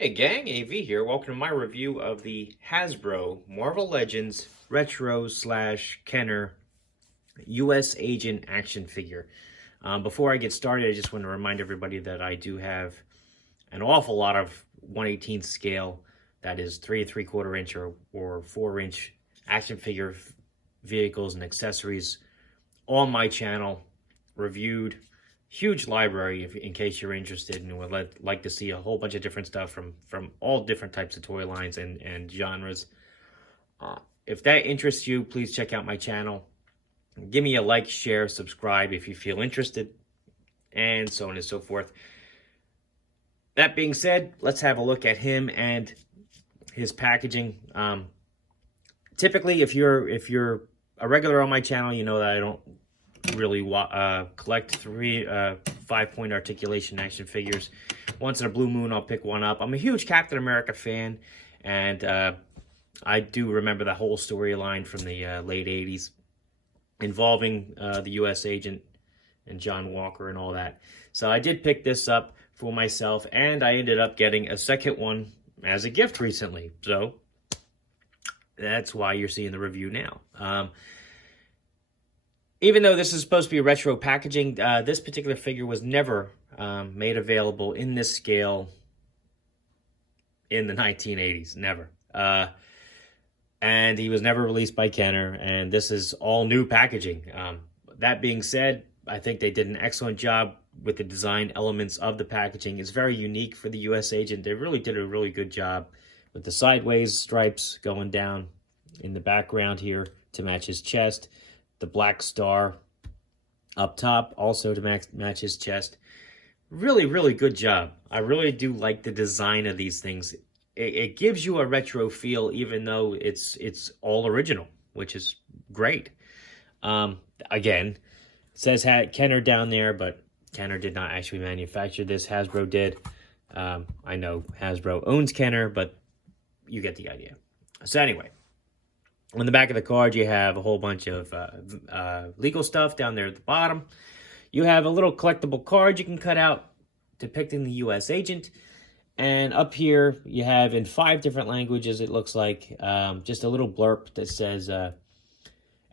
Hey gang, AV here. Welcome to my review of the Hasbro Marvel Legends Retro / Kenner US Agent action figure. Before I get started, I just want to remind everybody that I do have an awful lot of 1/18 scale, that is 3 3/4 inch or 4-inch action figure vehicles and accessories on my channel, reviewed. Huge library in case you're interested and would like to see a whole bunch of different stuff from all different types of toy lines and genres. If that interests you, please check out my channel. Give me a like, share, subscribe if you feel interested, and so on and so forth. That being said, let's have a look at him and his packaging. Typically, if you're a regular on my channel, you know that I don't really collect 5-point articulation action figures. Once in a blue moon, I'll pick one up. I'm a huge Captain America fan, and I do remember the whole storyline from the late 80s involving the U.S. agent and John Walker and all that. So I did pick this up for myself, and I ended up getting a second one as a gift recently. So that's why you're seeing the review now. Even though this is supposed to be retro packaging, this particular figure was never made available in this scale in the 1980s. Never. And he was never released by Kenner, and this is all new packaging. That being said, I think they did an excellent job with the design elements of the packaging. It's very unique for the U.S. agent. They really did a really good job with the sideways stripes going down in the background here to match his chest. The black star up top also to match his chest. Really, really good job. I really do like the design of these things. It gives you a retro feel, even though it's all original, which is great. Again, it says Kenner down there, but Kenner did not actually manufacture this. Hasbro did. I know Hasbro owns Kenner, but you get the idea. So anyway, on the back of the card, you have a whole bunch of legal stuff down there at the bottom. You have a little collectible card you can cut out depicting the U.S. agent. And up here, you have in 5 different languages, it looks like, just a little blurb that says,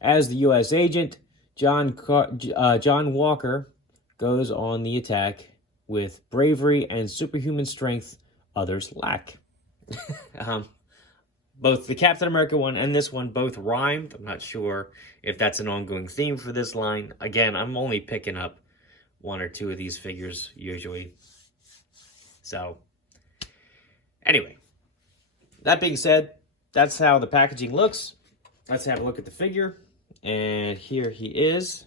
as the U.S. agent, John Walker goes on the attack with bravery and superhuman strength others lack. Both the Captain America one and this one both rhymed. I'm not sure if that's an ongoing theme for this line. Again, I'm only picking up 1 or 2 of these figures usually. So, anyway, that being said, that's how the packaging looks. Let's have a look at the figure. And here he is.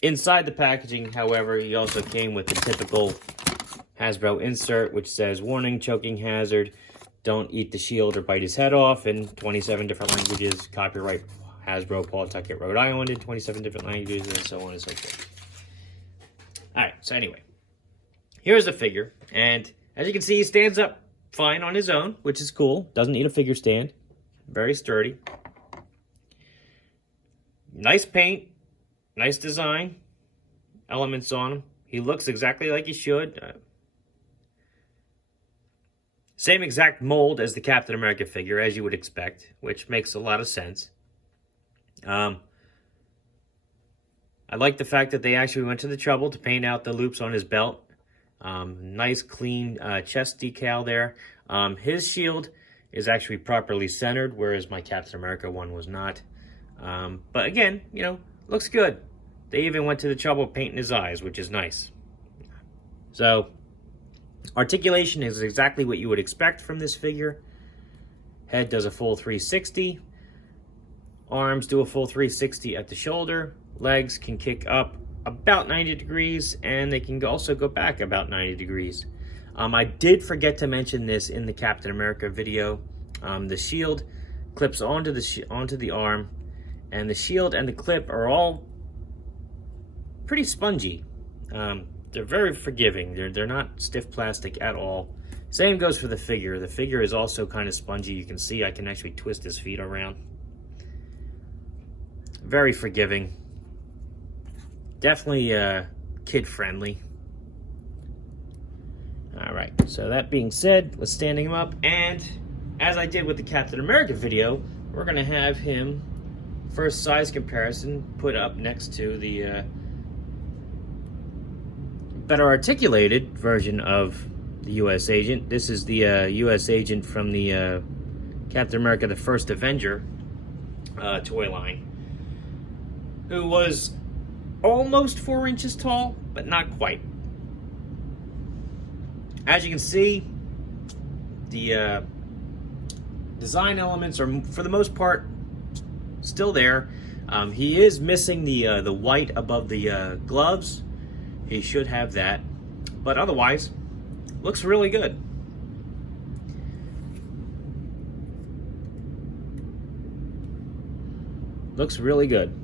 Inside the packaging, however, he also came with the typical Hasbro insert, which says, warning, choking hazard. Don't eat the shield or bite his head off, in 27 different languages. Copyright Hasbro, Pawtucket, Rhode Island, in 27 different languages, and so on and so forth. Alright, so anyway, here's the figure, and as you can see, he stands up fine on his own, which is cool. Doesn't need a figure stand. Very sturdy. Nice paint, nice design, elements on him. He looks exactly like he should. Same exact mold as the Captain America figure, as you would expect, which makes a lot of sense. I like the fact that they actually went to the trouble to paint out the loops on his belt. Nice, clean chest decal there. His shield is actually properly centered, whereas my Captain America one was not. But again, you know, looks good. They even went to the trouble of painting his eyes, which is nice. So, articulation is exactly what you would expect from this figure. Head does a full 360. Arms do a full 360 at the shoulder. Legs can kick up about 90 degrees, and they can also go back about 90 degrees. I did forget to mention this in the Captain America video. The shield clips onto the arm, and the shield and the clip are all pretty spongy. They're very forgiving. They're not stiff plastic at all. Same goes for the figure. The figure is also kind of spongy. You can see I can actually twist his feet around. Very forgiving. Definitely kid friendly. All right. right, so that being said, let's standing him up, and as I did with the Captain America video, we're gonna have him first size comparison put up next to the better articulated version of the U.S. Agent. This is the U.S. Agent from the Captain America the First Avenger toy line, who was almost 4 inches tall, but not quite. As you can see, the design elements are, for the most part, still there. He is missing the white above the gloves. He should have that, but otherwise, looks really good. Looks really good.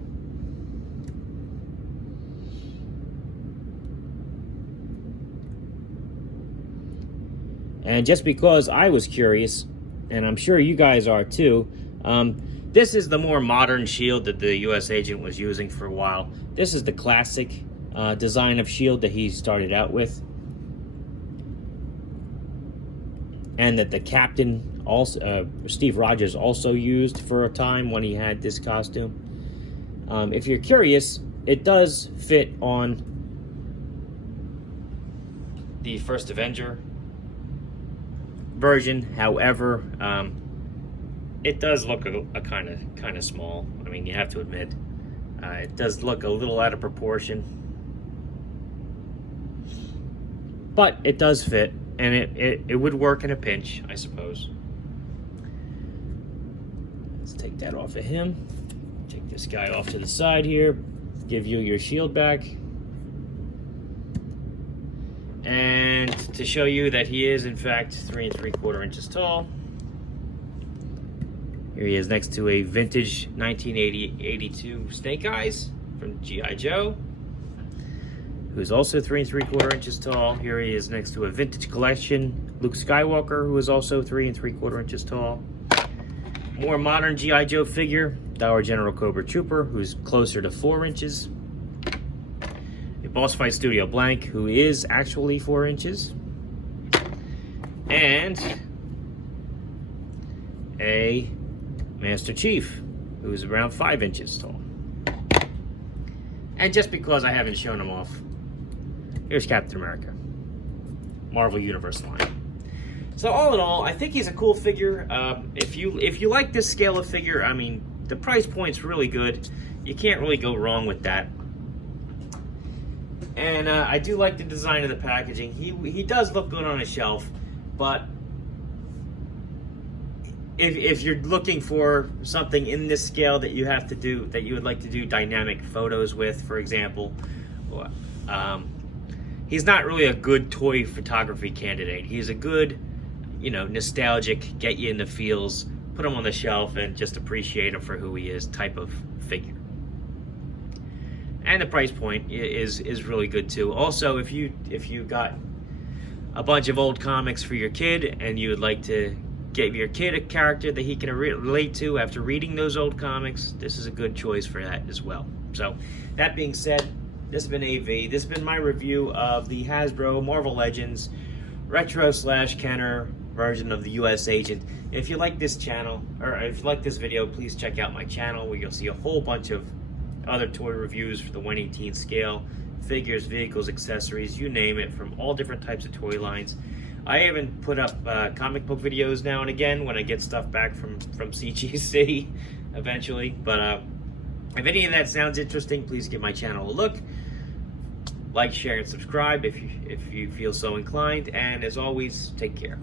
And just because I was curious, and I'm sure you guys are too, this is the more modern shield that the U.S. Agent was using for a while. This is the classic design of shield that he started out with, and that the Captain, also Steve Rogers, also used for a time when he had this costume. If you're curious, it does fit on the First Avenger version. However, it does look a kind of small. I mean, you have to admit, it does look a little out of proportion, but it does fit, and it would work in a pinch, I suppose. Let's take that off of him. Take this guy off to the side here. Give you your shield back. And to show you that he is, in fact, 3 3/4 inches tall, here he is next to a vintage 1982 Snake Eyes from G.I. Joe, who's also 3 3/4 inches tall. Here he is next to a vintage collection Luke Skywalker, who is also 3 3/4 inches tall. More modern G.I. Joe figure, Dower General Cobra Trooper, who's closer to 4 inches. Boss Fight Studio Blank, who is actually 4 inches, and a Master Chief, who is around 5 inches tall. And just because I haven't shown him off, here's Captain America, Marvel Universe line. So all in all, I think he's a cool figure. If you like this scale of figure, I mean, the price point's really good. You can't really go wrong with that. And I do like the design of the packaging. He does look good on a shelf, but if you're looking for something in this scale that you have to do, that you would like to do dynamic photos with, for example, he's not really a good toy photography candidate. He's a good, nostalgic, get you in the feels, put him on the shelf and just appreciate him for who he is type of figure. And the price point is really good too. Also, if you got a bunch of old comics for your kid and you would like to give your kid a character that he can relate to after reading those old comics, this is a good choice for that as well. So, that being said, this has been AV. This has been my review of the Hasbro Marvel Legends retro/Kenner version of the U.S. Agent. If you like this channel, or if you like this video, please check out my channel where you'll see a whole bunch of other toy reviews for the 1/18 scale, figures, vehicles, accessories, you name it, from all different types of toy lines. I even put up comic book videos now and again when I get stuff back from CGC eventually. But if any of that sounds interesting, please give my channel a look. Like, share, and subscribe if you feel so inclined. And as always, take care.